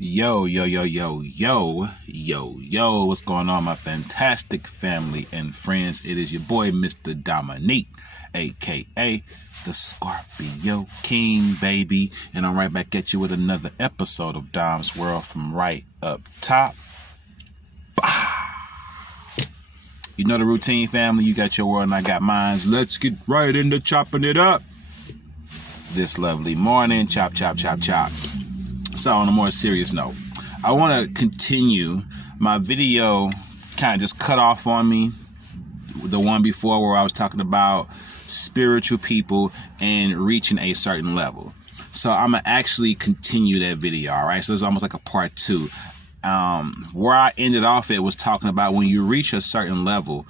Yo, yo, yo, yo, yo, yo, yo, what's going on, my fantastic family and friends? It is your boy, Mr. Dominique, aka the Scorpio King, baby. And I'm right back at you with another episode of Dom's World from right up top. You know the routine, family. You got your world and I got mine. Let's get right into chopping it up this lovely morning. Chop, chop, chop, chop. So on a more serious note, I want to continue my video kind of just cut off on me. The one before where I was talking about spiritual people and reaching a certain level. So I'm going to actually continue that video, all right? So it's almost like a part two. Where I ended off it was talking about when you reach a certain level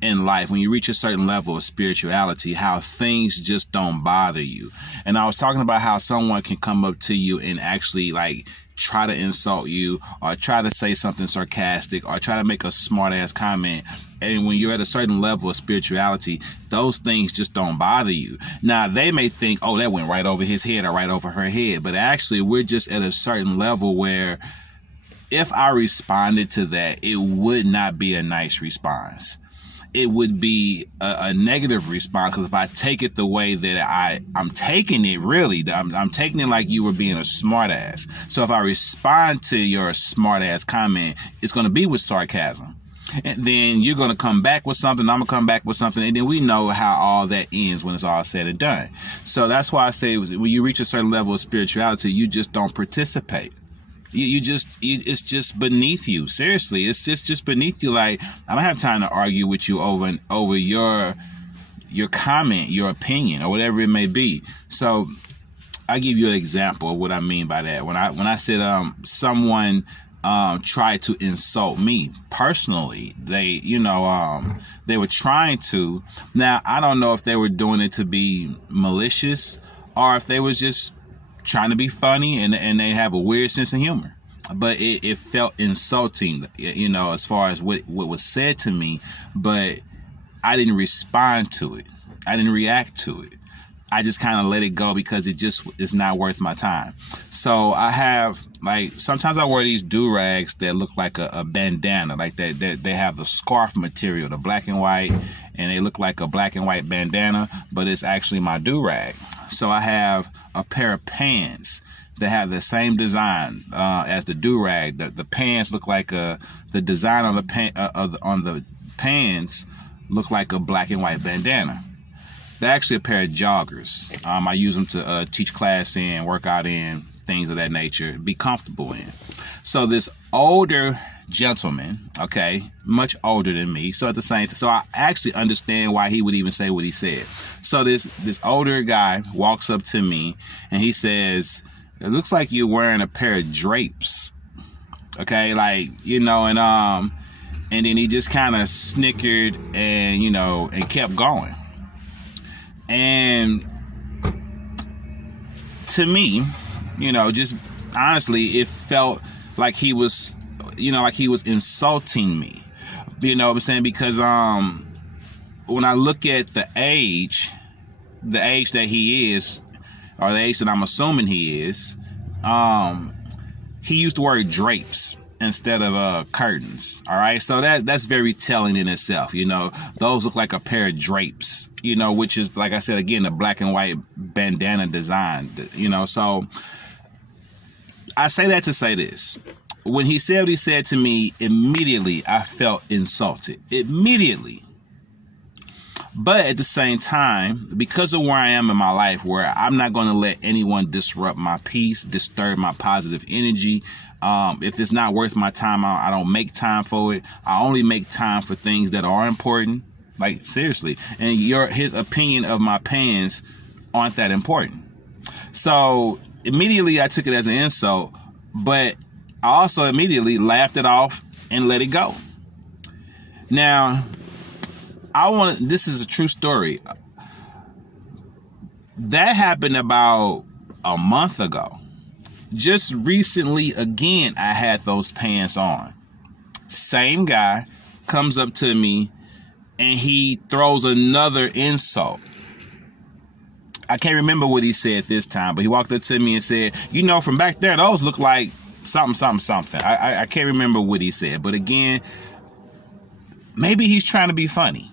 in life, when you reach a certain level of spirituality, how things just don't bother you. And I was talking about how someone can come up to you and actually like try to insult you or try to say something sarcastic or try to make a smart ass comment. And when you're at a certain level of spirituality, those things just don't bother you. Now, they may think, oh, that went right over his head or right over her head. But actually, we're just at a certain level where if I responded to that, it would not be a nice response. It would be a negative response, because if I take it the way that I'm taking it, really, I'm taking it like you were being a smart ass. So if I respond to your smart ass comment, it's going to be with sarcasm. And then you're going to come back with something, I'm going to come back with something, and then we know how all that ends when it's all said and done. So that's why I say when you reach a certain level of spirituality, you just don't participate. It's just beneath you. Seriously, it's just beneath you. Like, I don't have time to argue with you over your comment, your opinion, or whatever it may be. So I give you an example of what I mean by that. When I said someone tried to insult me personally, they were trying to. Now, I don't know if they were doing it to be malicious or if they was just trying to be funny and they have a weird sense of humor. But it felt insulting, as far as what was said to me. But I didn't respond to it. I didn't react to it. I just kind of let it go because it just is not worth my time. So I have, sometimes I wear these do-rags that look like a bandana, like that they have the scarf material, the black and white, and they look like a black and white bandana, but it's actually my do-rag. So I have a pair of pants that have the same design as the do-rag. The pants look like the design on the pants look like a black and white bandana. They're actually a pair of joggers. I use them to teach class in, work out in, things of that nature, be comfortable in. So this older gentleman, okay, much older than me, so at the same time, so I actually understand why he would even say what he said. So this older guy walks up to me and he says, "It looks like you're wearing a pair of drapes." Okay, and then he just kind of snickered and kept going. And to me, just honestly, it felt like he was, insulting me. You know what I'm saying? Because when I look at the age that he is, or the age that I'm assuming he is, he used the word drapes instead of curtains. All right, so that's very telling in itself. Those look like a pair of drapes, which is, like I said, again, a black and white bandana design. So I say that to say this: when he said what he said to me, immediately I felt insulted. Immediately. But at the same time, because of where I am in my life, where I'm not going to let anyone disrupt my peace, disturb my positive energy. If it's not worth my time, I don't make time for it. I only make time for things that are important. Like, seriously. And his opinion of my pants aren't that important. So immediately I took it as an insult, but I also immediately laughed it off and let it go. Now, this is a true story. That happened about a month ago. Just recently, again, I had those pants on. Same guy comes up to me and he throws another insult. I can't remember what he said this time, but he walked up to me and said, from back there, those look like something. I can't remember what he said, but again, maybe he's trying to be funny.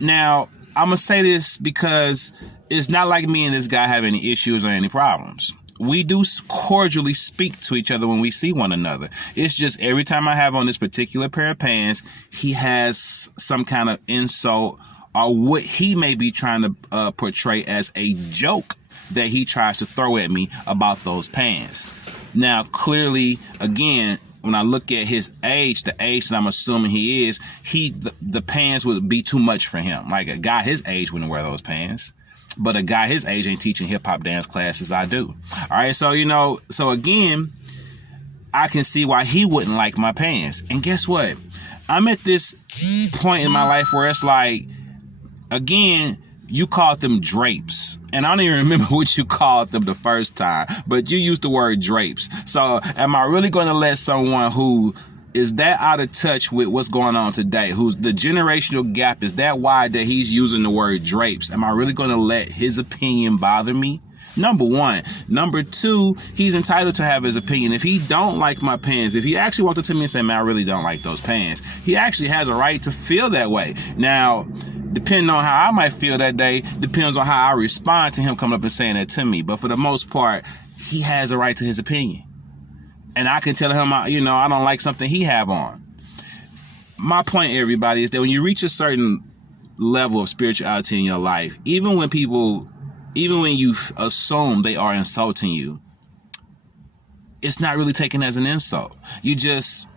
Now, I'm going to say this because it's not like me and this guy have any issues or any problems. We do cordially speak to each other when we see one another. It's just every time I have on this particular pair of pants, he has some kind of insult or what he may be trying to portray as a joke that he tries to throw at me about those pants. Now, clearly, again, when I look at his age, the age that I'm assuming he is, the pants would be too much for him. Like a guy his age wouldn't wear those pants. But a guy his age ain't teaching hip-hop dance classes I do. All right, so again, I can see why he wouldn't like my pants. And guess what? I'm at this point in my life where it's like, again, you called them drapes. And I don't even remember what you called them the first time, but you used the word drapes. So am I really going to let someone who is that out of touch with what's going on today, who's the generational gap is that wide that he's using the word drapes? Am I really going to let his opinion bother me? Number one. Number two, he's entitled to have his opinion. If he don't like my pants, if he actually walked up to me and said, man, I really don't like those pants, he actually has a right to feel that way. Now, depending on how I might feel that day, depends on how I respond to him coming up and saying that to me. But for the most part, he has a right to his opinion. And I can tell him, I don't like something he have on. My point, everybody, is that when you reach a certain level of spirituality in your life, even when you assume they are insulting you, it's not really taken as an insult. You just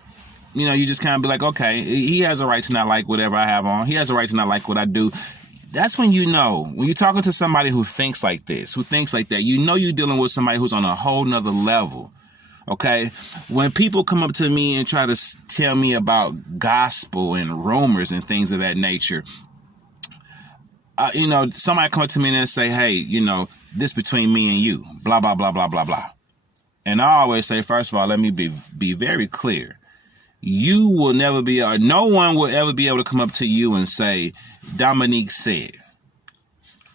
kind of be like, okay, he has a right to not like whatever I have on. He has a right to not like what I do. That's when when you're talking to somebody who thinks like this, who thinks like that, you're dealing with somebody who's on a whole nother level. Okay, when people come up to me and try to tell me about gospel and rumors and things of that nature, somebody come up to me and say, hey, this between me and you, blah, blah, blah, blah, blah, blah. And I always say, first of all, let me be very clear. You will never be, or no one will ever be able to come up to you and say, Dominique said.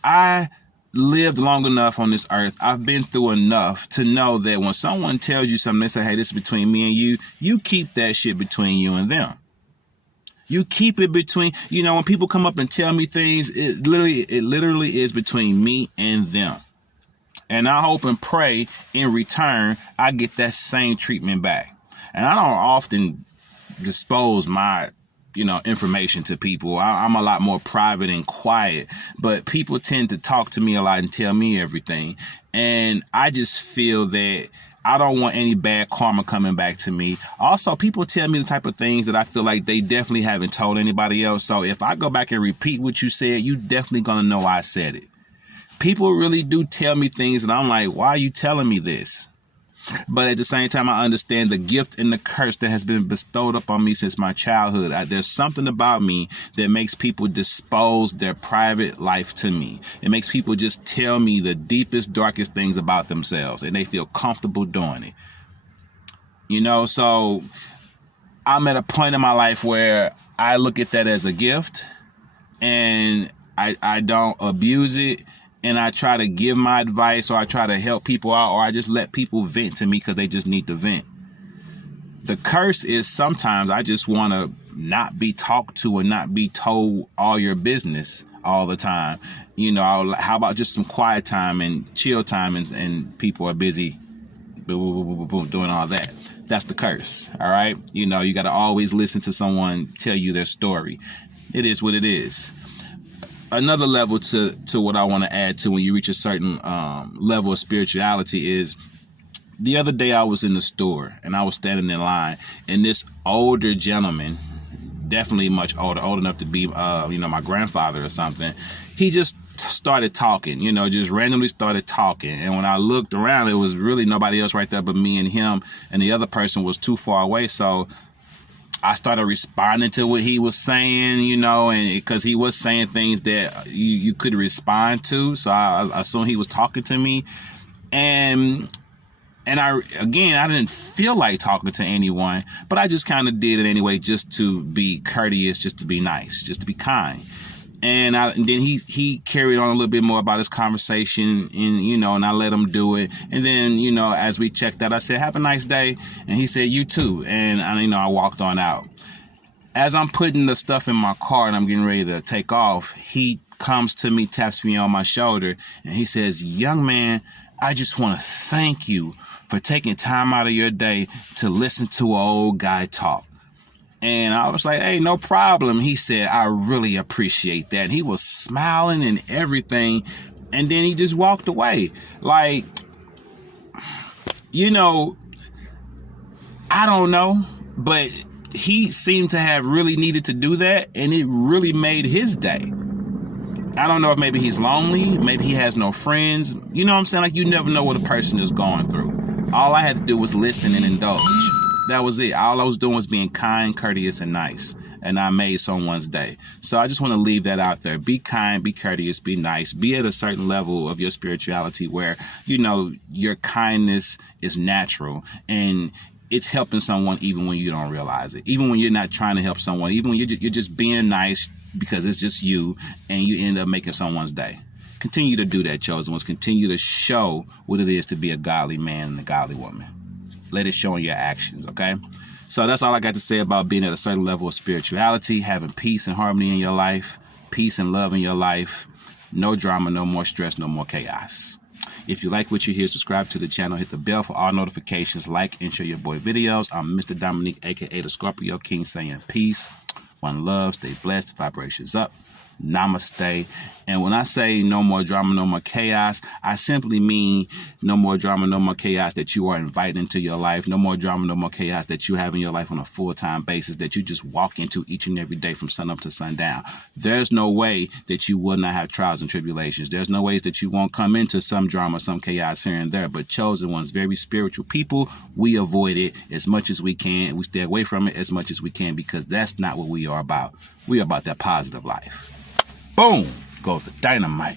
I lived long enough on this earth. I've been through enough to know that when someone tells you something, they say, hey, this is between me and you, you keep that shit between you and them. You keep it between, when people come up and tell me things, it literally is between me and them. And I hope and pray in return, I get that same treatment back. And I don't often dispose my information to people. I'm a lot more private and quiet, but people tend to talk to me a lot and tell me everything. And I just feel that I don't want any bad karma coming back to me. Also, people tell me the type of things that I feel like they definitely haven't told anybody else. So if I go back and repeat what you said, you definitely gonna know I said it. People really do tell me things and I'm like, why are you telling me this? But at the same time, I understand the gift and the curse that has been bestowed upon me since my childhood. There's something about me that makes people dispose their private life to me. It makes people just tell me the deepest, darkest things about themselves, and they feel comfortable doing it. So I'm at a point in my life where I look at that as a gift, and I don't abuse it. And I try to give my advice, or I try to help people out, or I just let people vent to me because they just need to vent. The curse is sometimes I just want to not be talked to and not be told all your business all the time. How about just some quiet time and chill time and people are busy doing all that. That's the curse. All right. You got to always listen to someone tell you their story. It is what it is. Another level to what I want to add to when you reach a certain level of spirituality is the other day I was in the store and I was standing in line, and this older gentleman, definitely much older, old enough to be, my grandfather or something, he just started talking, just randomly started talking. And when I looked around, it was really nobody else right there but me and him, and the other person was too far away. So I started responding to what he was saying, and because he was saying things that you could respond to. So I assumed he was talking to me. And I didn't feel like talking to anyone, but I just kind of did it anyway, just to be courteous, just to be nice, just to be kind. And then he carried on a little bit more about his conversation, and and I let him do it. And then as we checked out, I said, "Have a nice day," and he said, "You too." And I walked on out. As I'm putting the stuff in my car and I'm getting ready to take off, he comes to me, taps me on my shoulder, and he says, "Young man, I just want to thank you for taking time out of your day to listen to an old guy talk." And I was like, "Hey, no problem." He said, "I really appreciate that." And he was smiling and everything. And then he just walked away. Like, I don't know, but he seemed to have really needed to do that, and it really made his day. I don't know if maybe he's lonely, maybe he has no friends. You know what I'm saying? Like, you never know what a person is going through. All I had to do was listen and indulge. That was it. All I was doing was being kind, courteous, and nice. And I made someone's day. So I just want to leave that out there. Be kind, be courteous, be nice. Be at a certain level of your spirituality where, your kindness is natural. And it's helping someone even when you don't realize it. Even when you're not trying to help someone. Even when you're just being nice because it's just you, and you end up making someone's day. Continue to do that, chosen ones. Continue to show what it is to be a godly man and a godly woman. Let it show in your actions, okay? So that's all I got to say about being at a certain level of spirituality, having peace and harmony in your life, peace and love in your life, no drama, no more stress, no more chaos. If you like what you hear, subscribe to the channel, hit the bell for all notifications, like and share your boy videos. I'm Mr. Dominique, aka the Scorpio King, saying peace, one love, stay blessed, vibrations up. Namaste. And when I say no more drama, no more chaos, I simply mean no more drama, no more chaos that you are inviting into your life. No more drama, no more chaos that you have in your life on a full-time basis that you just walk into each and every day from sun up to sundown. There's no way that you will not have trials and tribulations. There's no ways that you won't come into some drama, some chaos here and there. But chosen ones, very spiritual people, we avoid it as much as we can. We stay away from it as much as we can because that's not what we are about. We are about that positive life. Boom! Goes the dynamite.